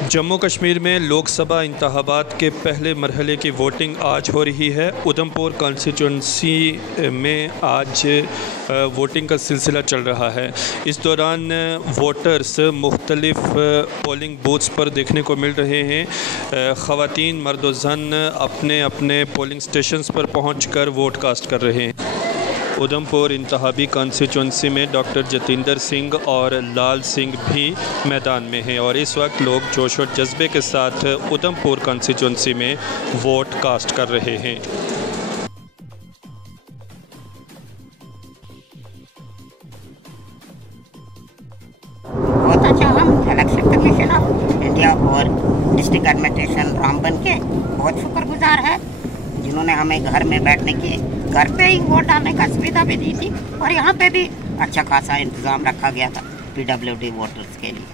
जम्मू कश्मीर में लोकसभा इंतखाबात के पहले मरहले की वोटिंग आज हो रही है। उधमपुर कॉन्स्टिट्यूंसी में आज वोटिंग का सिलसिला चल रहा है। इस दौरान वोटर्स मुख्तलिफ पोलिंग बूथ्स पर देखने को मिल रहे हैं। ख़वातीन मर्द व ज़न अपने अपने पोलिंग स्टेशंस पर पहुंचकर वोट कास्ट कर रहे हैं। उधमपुर इंतखाबी कॉन्स्टिट्यूंसी में डॉक्टर जतिंदर सिंह और लाल सिंह भी मैदान में हैं और इस वक्त लोग जोश और जज्बे के साथ उधमपुर कॉन्स्टिट्यूंसी में वोट कास्ट कर रहे हैं। बहुत अच्छा हम इलेक्शन कमीशन ऑफ इंडिया और डिस्ट्रिक्ट एडमिनिस्ट्रेशन रामबन के बहुत शुक्रगुजार है, जिन्होंने हमें घर में बैठने की, घर पे ही वोट डालने का सुविधा भी दी थी और यहाँ पे भी अच्छा खासा इंतज़ाम रखा गया था PWD वोटर्स के लिए।